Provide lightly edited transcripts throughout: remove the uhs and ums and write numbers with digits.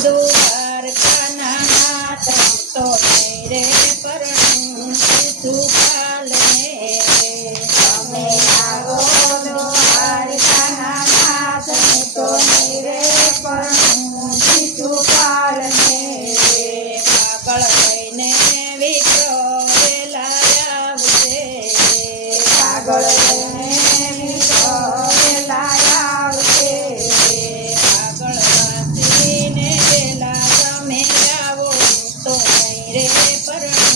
દ્વારકાના નાથ તો નહીં રે પરણું શિશુપાલને તમે આવો દ્વારકાના નાથ તો નહીં રે પરણું શિશુપાલને પાગળ થઈને વિપ્ર વેલા આવશે પાગળ થઈને વિપ્ર વેલા આવશે પાગળ વાંચીને વેલા તમે આવો તો નહીં રે પરણું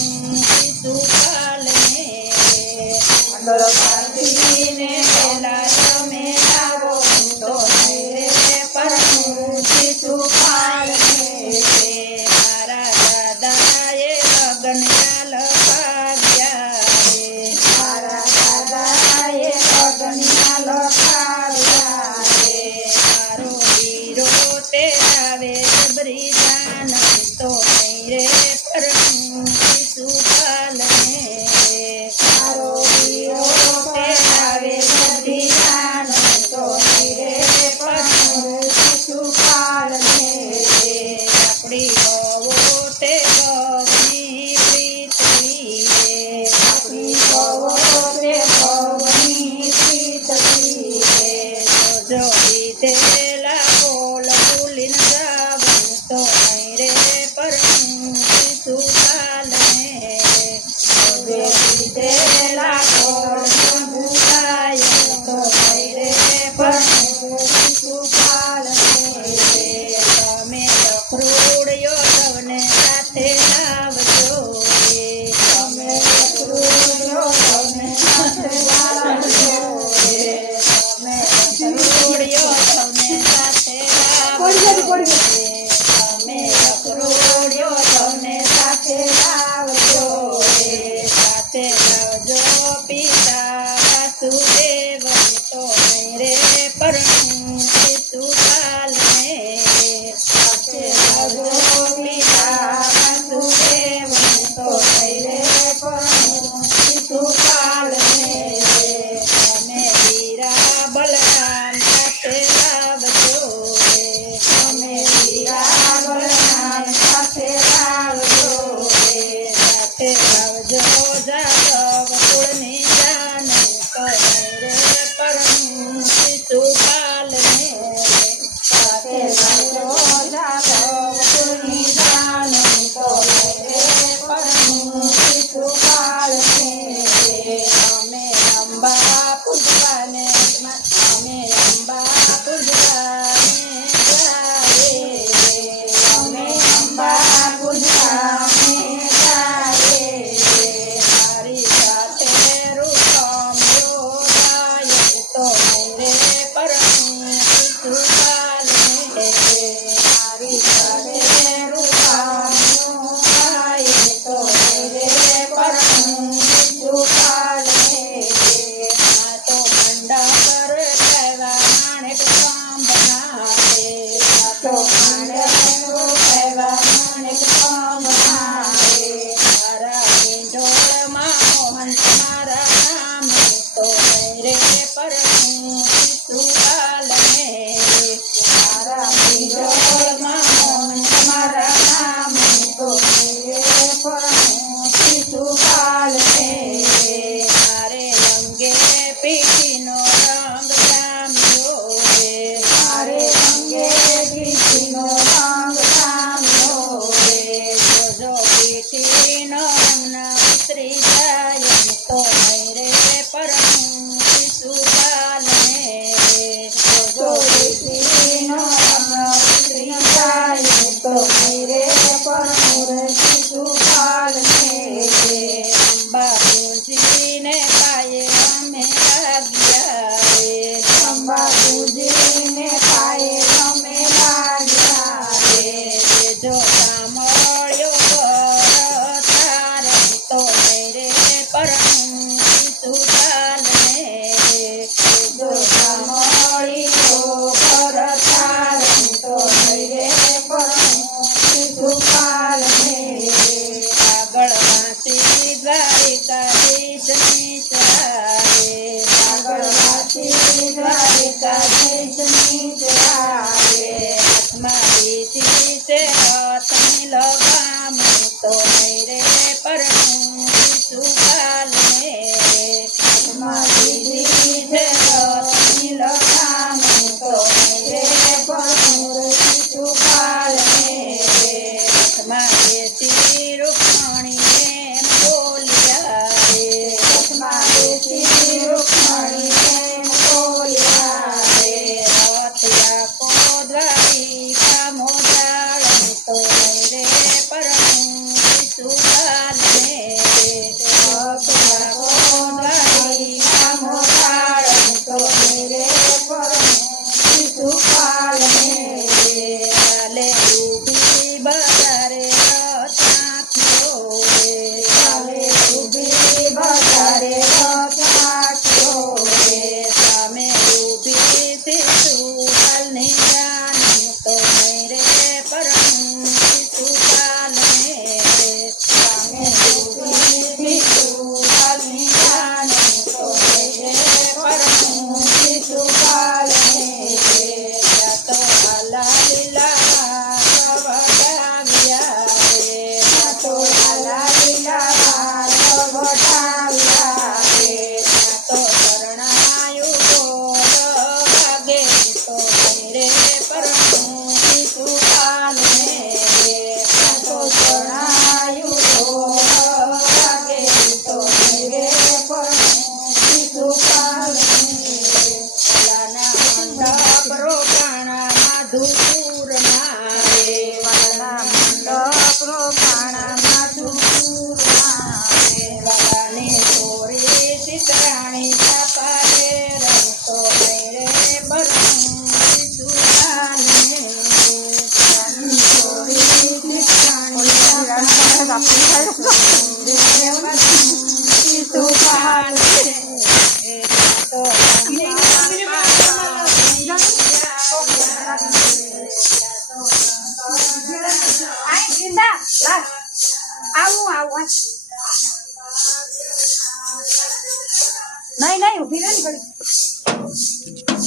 ઊભી રહે ને ઘડી.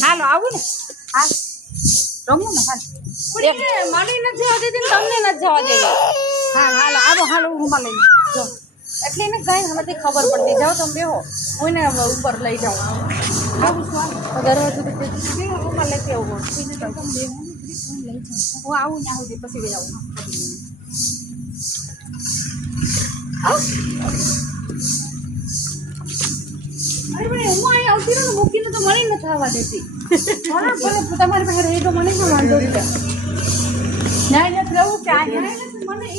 હાલો આવું ને હાલ રમવું ને હાલ મને નથી જવા દેતી ને તમને નથી જવા દેતી. હાલ હાલો આવો હાલો રૂમાલ લઈને જો એટલે એને કઈ નથી ખબર પડતી. જાઓ તમે બેહો, હું એને ઉપર લઈ જાઉં. આવું શું હાલ દરવાજો તો રૂમાલ લેતી આવું. હું આવું ત્યાં સુધી પછી વહી આવું અરે પણ હું અહીં આવતી રહું ને મૂકીને તો મને નથી આવવા દેતી. ભલે તમારી પાસે રહી તો મને પણ વાંધો નથી ના નથી રહું કે આ મને